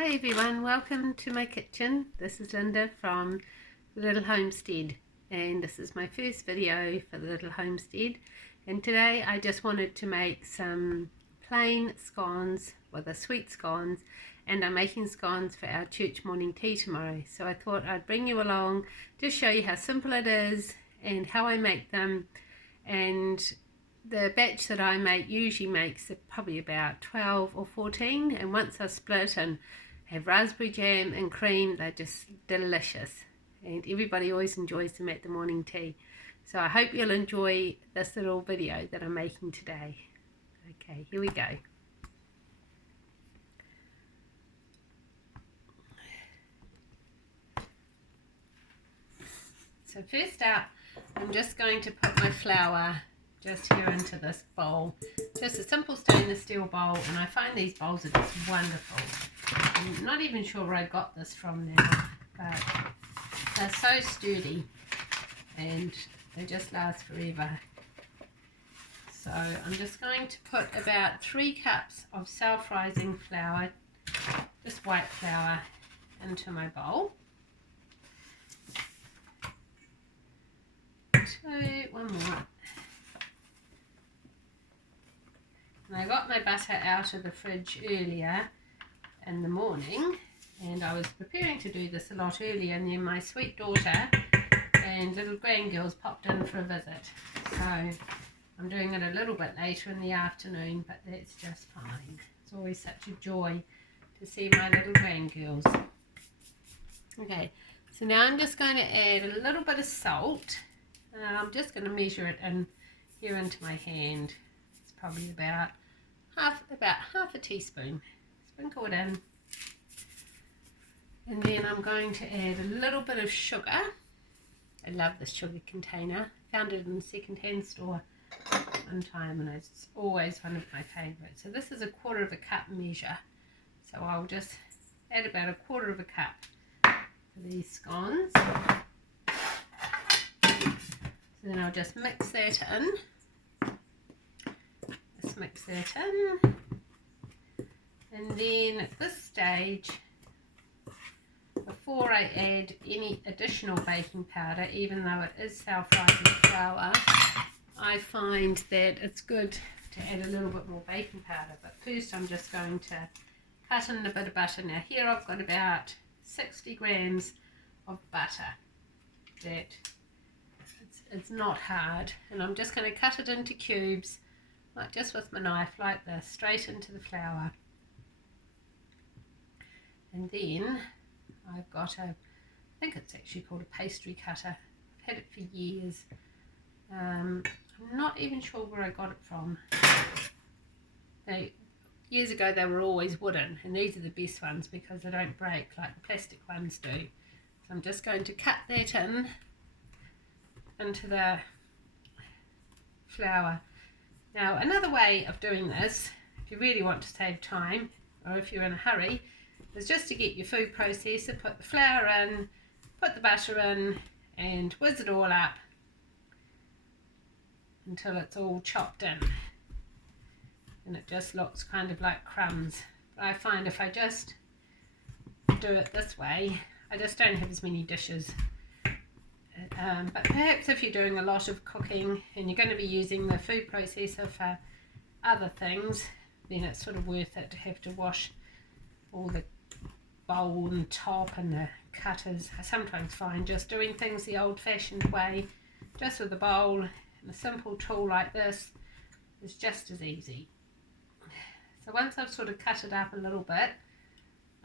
Hi everyone, welcome to my kitchen. This is Linda from the Little Homestead, and this is my first video for the Little Homestead. And today I just wanted to make some plain scones, well, the sweet scones, and I'm making scones for our church morning tea tomorrow. So I thought I'd bring you along to show you how simple it is and how I make them. And the batch that I make usually makes probably about 12 or 14, and once I split and have raspberry jam and cream, they're just delicious, and everybody always enjoys them at the morning tea. So I hope you'll enjoy this little video that I'm making today. Okay, here we go. So first up, I'm just going to put my flour just here into this bowl, just a simple stainless steel bowl, and I find these bowls are just wonderful. I'm not even sure where I got this from now, but they're so sturdy and they just last forever. So I'm just going to put about 3 cups of self-rising flour, just white flour, into my bowl. 1 more. And I got my butter out of the fridge earlier in the morning, and I was preparing to do this a lot earlier, and then my sweet daughter and little grandgirls popped in for a visit. So I'm doing it a little bit later in the afternoon, but that's just fine. It's always such a joy to see my little grandgirls. Okay, so now I'm just going to add a little bit of salt. I'm just going to measure it in here into my hand. It's probably about half a teaspoon. Sprinkle it in, and then I'm going to add a little bit of sugar. I love this sugar container. Found it in a second-hand store one time, and it's always one of my favourites. So this is 1/4 cup measure. So I'll just add about 1/4 cup for these scones. So then I'll just mix that in. Just mix that in. And then at this stage, before I add any additional baking powder, even though it is self-rising flour, I find that it's good to add a little bit more baking powder. But first I'm just going to cut in a bit of butter. Now here I've got about 60 grams of butter. It's not hard, and I'm just going to cut it into cubes, like just with my knife like this, straight into the flour. And then I've got I think it's actually called a pastry cutter. I've had it for years. I'm not even sure where I got it from. Years ago they were always wooden, and these are the best ones because they don't break like the plastic ones do. So I'm just going to cut that into the flour. Now another way of doing this, if you really want to save time, or if you're in a hurry, is just to get your food processor, put the flour in, put the butter in, and whiz it all up until it's all chopped in, and it just looks kind of like crumbs. But I find if I just do it this way, I just don't have as many dishes. But perhaps if you're doing a lot of cooking and you're going to be using the food processor for other things, then it's sort of worth it to have to wash all the bowl and top and the cutters. I sometimes find just doing things the old-fashioned way, just with a bowl and a simple tool like this, is just as easy. So once I've sort of cut it up a little bit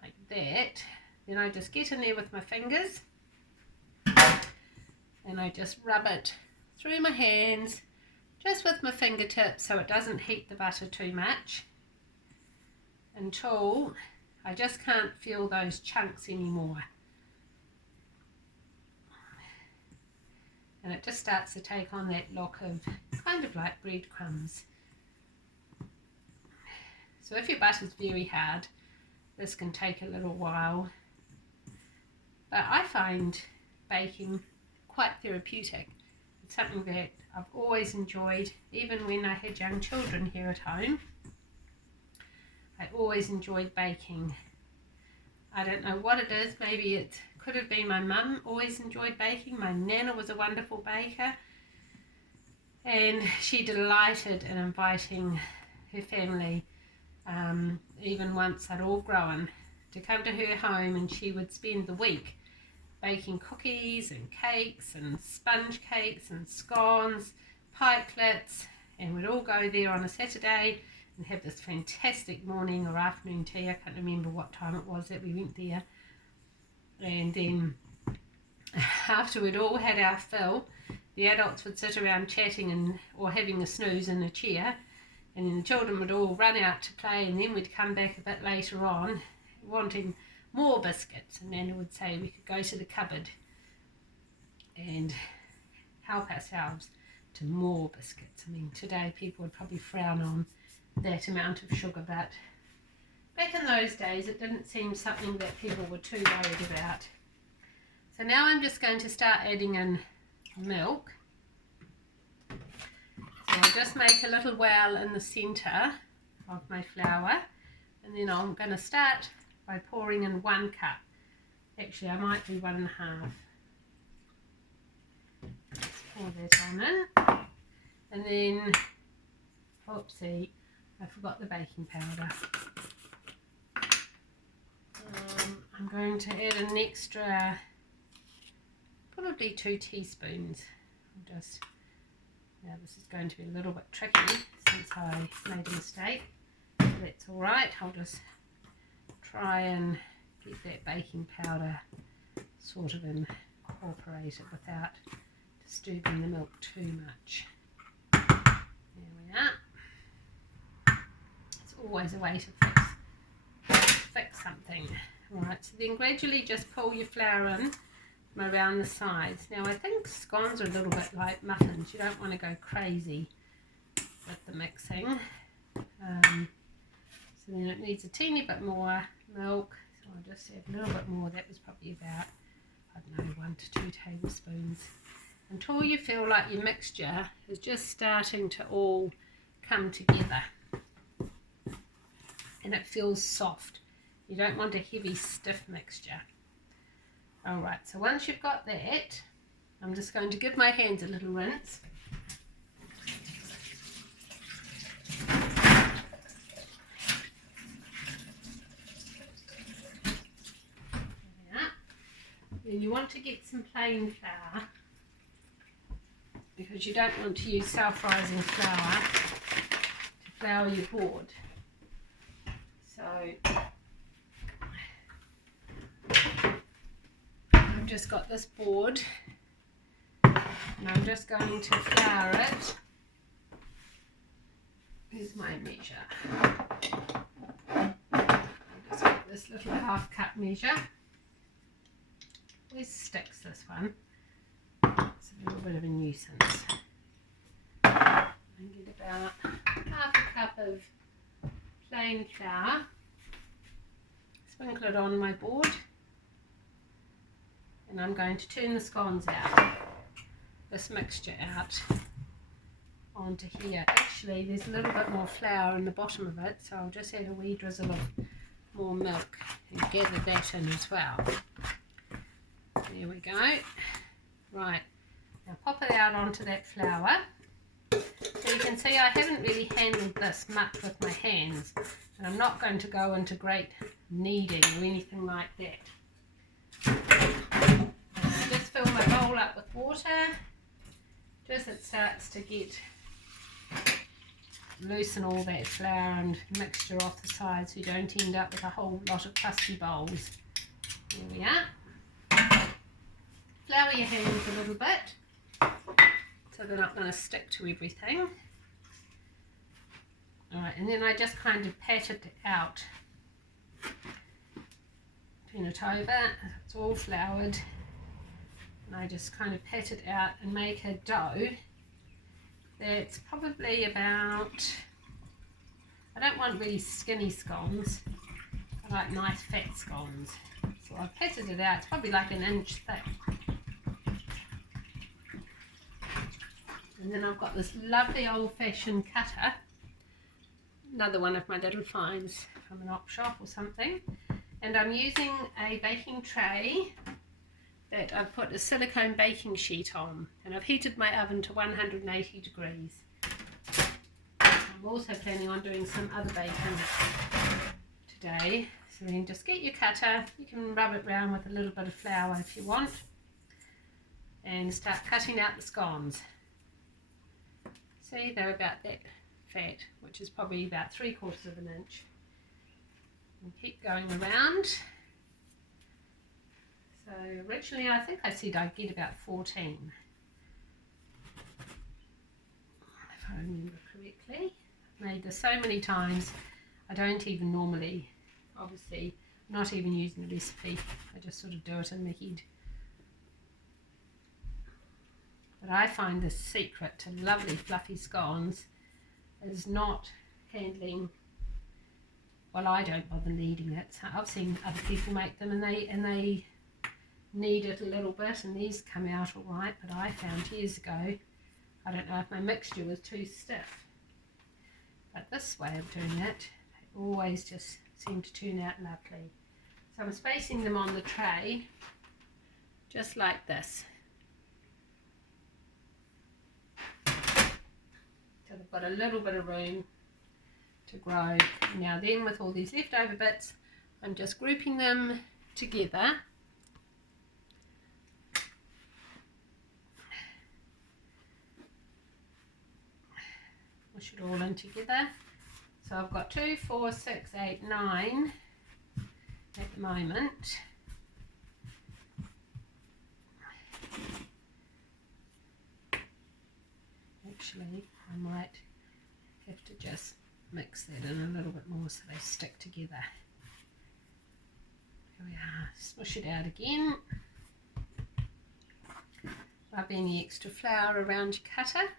like that, then I just get in there with my fingers and I just rub it through my hands, just with my fingertips, so it doesn't heat the butter too much, until I just can't feel those chunks anymore. And it just starts to take on that look of kind of like breadcrumbs. So if your butter's very hard, this can take a little while. But I find baking quite therapeutic. It's something that I've always enjoyed, even when I had young children here at home. I always enjoyed baking. I don't know what it is. Maybe it could have been my mum always enjoyed baking. My nana was a wonderful baker, and she delighted in inviting her family, even once they'd all grown, to come to her home, and she would spend the week baking cookies and cakes and sponge cakes and scones, pikelets, and we'd all go there on a Saturday and have this fantastic morning or afternoon tea. I can't remember what time it was that we went there. And then after we'd all had our fill, the adults would sit around chatting or having a snooze in a chair, and then the children would all run out to play, and then we'd come back a bit later on wanting more biscuits, and Nana would say we could go to the cupboard and help ourselves to more biscuits. I mean, today people would probably frown on that amount of sugar, but back in those days it didn't seem something that people were too worried about. So now I'm just going to start adding in milk. So I'll just make a little well in the centre of my flour, and then I'm going to start by pouring in 1 cup. Actually, I might do 1 1/2. Let's pour that on in. And then, oopsie, I forgot the baking powder. I'm going to add an extra, probably 2 teaspoons. Now this is going to be a little bit tricky since I made a mistake. But that's alright, I'll just try and get that baking powder sort of incorporated without disturbing the milk too much. There we are. It's always a way to fix something. Right, so then gradually just pull your flour in from around the sides. Now I think scones are a little bit like muffins. You don't want to go crazy with the mixing. So then it needs a teeny bit more milk. So I'll just add a little bit more. That was probably about, I don't know, 1 to 2 tablespoons. Until you feel like your mixture is just starting to all come together and it feels soft. You don't want a heavy, stiff mixture. Alright, so once you've got that, I'm just going to give my hands a little rinse. Then you want to get some plain flour, because you don't want to use self-rising flour to flour your board. So I've just got this board and I'm just going to flour it. Here's my measure. I'll just get this little 1/2 cup measure. Where's sticks, this one? It's a little bit of a nuisance. I get about 1/2 cup of plain flour. Sprinkle it on my board. And I'm going to turn the scones out, this mixture out onto here. Actually, there's a little bit more flour in the bottom of it, so I'll just add a wee drizzle of more milk and gather that in as well. There we go. Right, now pop it out onto that flour. So you can see I haven't really handled this much with my hands, and I'm not going to go into great kneading or anything like that. Just fill my bowl up with water, just as it starts to loosen all that flour and mixture off the sides, so you don't end up with a whole lot of crusty bowls. There we are. Flour your hands a little bit so they're not going to stick to everything. Alright, and then I just kind of pat it out. Turn it over, it's all floured. And I just kind of pat it out and make a dough that's probably about, I don't want really skinny scones, I like nice fat scones. So I've patted it out, it's probably like 1 inch thick. And then I've got this lovely old-fashioned cutter, another one of my little finds from an op shop or something. And I'm using a baking tray that I've put a silicone baking sheet on, and I've heated my oven to 180 degrees. I'm also planning on doing some other baking today. So then just get your cutter, you can rub it around with a little bit of flour if you want, and start cutting out the scones. See, they're about that fat, which is probably about 3/4 of an inch. And keep going around. So originally I think I said I'd get about 14, if I remember correctly. I've made this so many times, I don't even normally, obviously, I'm not even using the recipe, I just sort of do it in my head. But I find the secret to lovely fluffy scones is not handling, well, I don't bother kneading it. So I've seen other people make them and they knead it a little bit, and these come out all right, but I found years ago, I don't know if my mixture was too stiff, but this way of doing it, they always just seem to turn out lovely. So I'm spacing them on the tray just like this. So they've got a little bit of room to grow. Now then, with all these leftover bits, I'm just grouping them together. Push it all in together. So I've got 2, 4, 6, 8, 9 at the moment. Actually, I might have to just mix that in a little bit more so they stick together. Here we are. Smush it out again. Rub any extra flour around your cutter.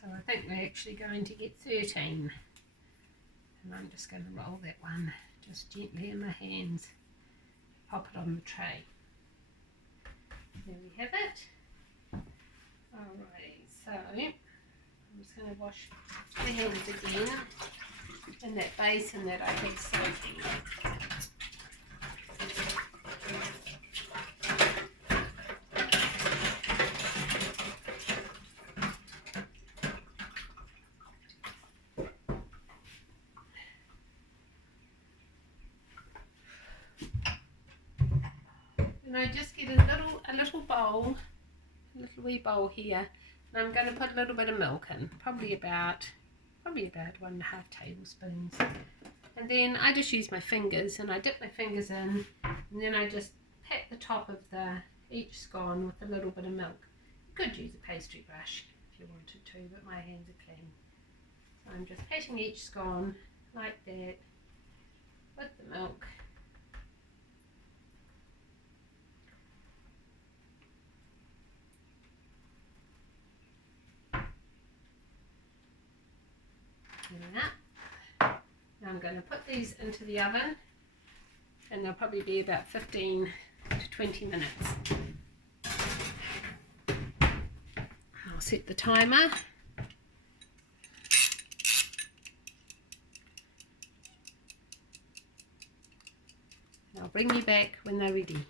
So I think we're actually going to get 13, and I'm just going to roll that one just gently in my hands, pop it on the tray. There we have it. Alrighty, so I'm just going to wash the hands again in that basin that I had soaking. And I just get a little bowl, a little wee bowl here, and I'm going to put a little bit of milk in, probably about 1.5 tablespoons. And then I just use my fingers, and I dip my fingers in, and then I just pat the top of each scone with a little bit of milk. You could use a pastry brush if you wanted to, but my hands are clean. So I'm just patting each scone like that with the milk. Now I'm going to put these into the oven, and they'll probably be about 15 to 20 minutes. I'll set the timer. I'll bring you back when they're ready.